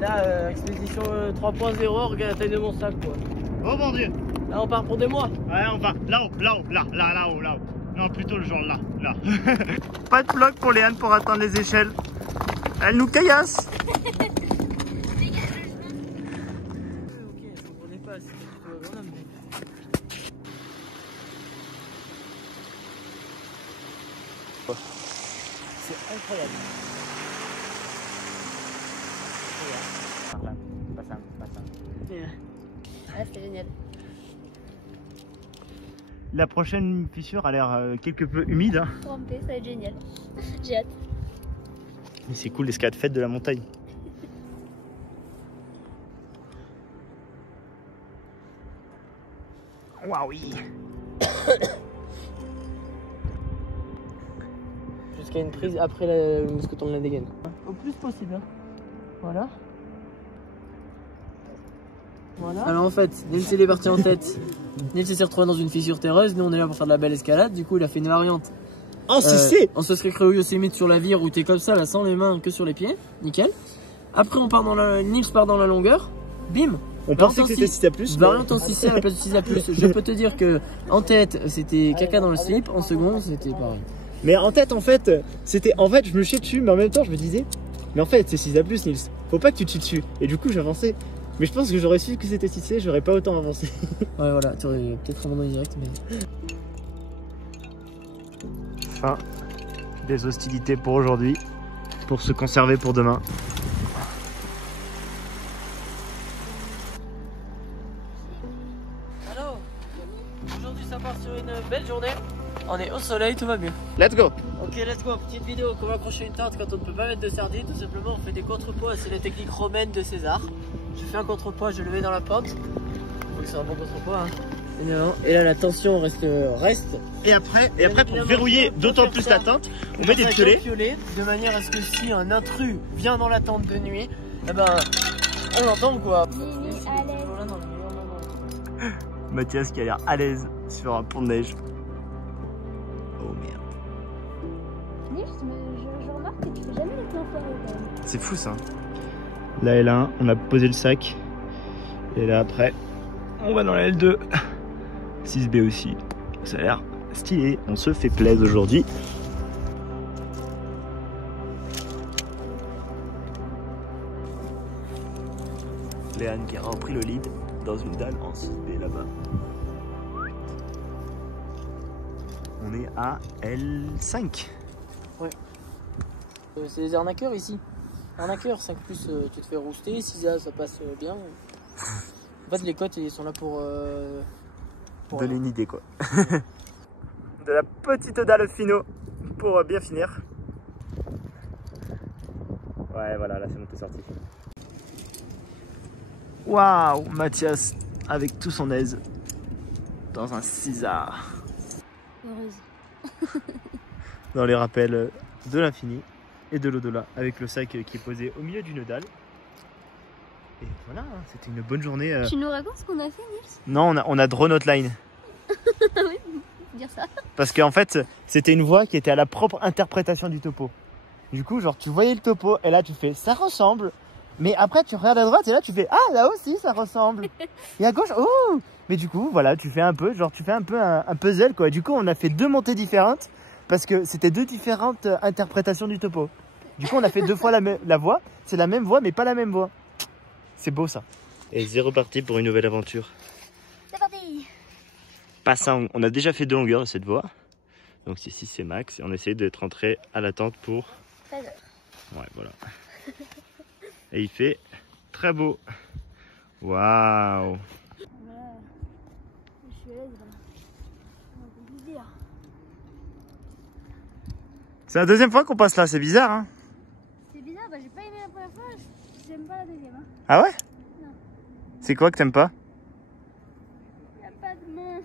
Là, expédition 3.0, regarde la taille de mon sac quoi. Oh mon dieu. Là on part pour 2 mois. Ouais, on va là-haut, là-haut. Non, plutôt le genre là. Pas de bloc pour Léane pour atteindre les échelles. Elle nous caillasse. Ok, je comprenais pas, c'était plutôt agréable. C'est incroyable. Ah, c'est génial. La prochaine fissure a l'air quelque peu humide. Hein. Ramper, ça va être génial. J'ai hâte. Mais c'est cool l'escalade fête de la montagne. Waouh oui. Jusqu'à une prise après le mousqueton de la dégaine. Au plus possible. Hein. Voilà. Voilà. Alors en fait, Nils il est parti en tête. Nils s'est retrouvé dans une fissure terreuse. Nous on est là pour faire de la belle escalade. Du coup il a fait une variante. Oh c'est on se serait créé au Yosemite sur la vire où t'es comme ça là sans les mains que sur les pieds. Nickel. Après on part dans la... Nils part dans la longueur. Bim. On pensait que c'était 6 à plus. Variante en 6 à la place de 6 à plus. Je peux te dire que en tête c'était caca dans le slip. En second c'était pareil. Mais en tête en fait, c'était en fait je me chiais dessus mais en même temps je me disais mais en fait c'est 6 à plus Nils. Faut pas que tu te chies dessus. Et du coup j'avançais. Mais je pense que j'aurais su que c'était 6C, j'aurais pas autant avancé. Ouais voilà, tu aurais peut-être abandonné direct mais... Fin des hostilités pour aujourd'hui, pour se conserver pour demain. Alors, aujourd'hui ça part sur une belle journée. On est au soleil, tout va bien. Let's go. Ok, let's go. Petite vidéo, comment accrocher une tente quand on ne peut pas mettre de sardines. Tout simplement, on fait des contrepoids. C'est la technique romaine de César. Je fais un contrepoids, je le mets dans la pente. Faut que c'est un bon contrepoids. Hein. Et là, la tension reste. Et après pour verrouiller d'autant plus la tente, on met des piolets. De manière à ce que si un intrus vient dans la tente de nuit, eh ben, on l'entend quoi. Mathias qui a l'air à l'aise sur un pont de neige. Oh merde. Nils, je remarque que tu fais jamais les plans ferrés quand même. C'est fou ça. La L1, on a posé le sac. Et là après, on va dans la L2. 6B aussi. Ça a l'air stylé. On se fait plaisir aujourd'hui. Léane qui a repris le lead dans une dalle en 6B là-bas. On est à L5. Ouais. C'est les arnaqueurs ici. Arnaqueur, 5+, tu te fais rouster, 6A, ça passe bien. En fait, les cotes, ils sont là pour donner une idée, quoi. De la petite dalle fino pour bien finir. Ouais, voilà, là, c'est bon, t'es sorti. Waouh, Mathias, avec tout son aise, dans un César. Heureuse. Dans les rappels de l'infini et de l'au-delà, avec le sac qui est posé au milieu d'une dalle. Et voilà, hein, c'était une bonne journée. Tu nous racontes ce qu'on a fait, Nils? Non, on a drone outline. Oui, dire ça. Parce qu'en fait, c'était une voie qui était à la propre interprétation du topo. Du coup, genre, tu voyais le topo et là, tu fais ça ressemble. Mais après, tu regardes à droite et là, tu fais ah, là aussi, ça ressemble. Et à gauche, oh. Mais du coup, voilà, tu fais un peu, genre, tu fais un peu un puzzle, quoi. Du coup, on a fait 2 montées différentes parce que c'était 2 différentes interprétations du topo. Du coup, on a fait 2 fois la voie. C'est la même voie, mais pas la même voie. C'est beau, ça. Et c'est reparti pour une nouvelle aventure. C'est parti. Passant, on a déjà fait 2 longueurs de cette voie. Donc ici, c'est max. Et on essaie d'être rentré à la tente pour 13 heures. Ouais, voilà. Et il fait très beau. Waouh. Voilà. Je suis à l'aise là. On peut dire. C'est la 2e fois qu'on passe là, c'est bizarre, hein? C'est bizarre, bah j'ai pas aimé la première fois, j'aime pas la deuxième. Hein. Ah ouais? Non. C'est quoi que t'aimes pas? Y'a pas de main.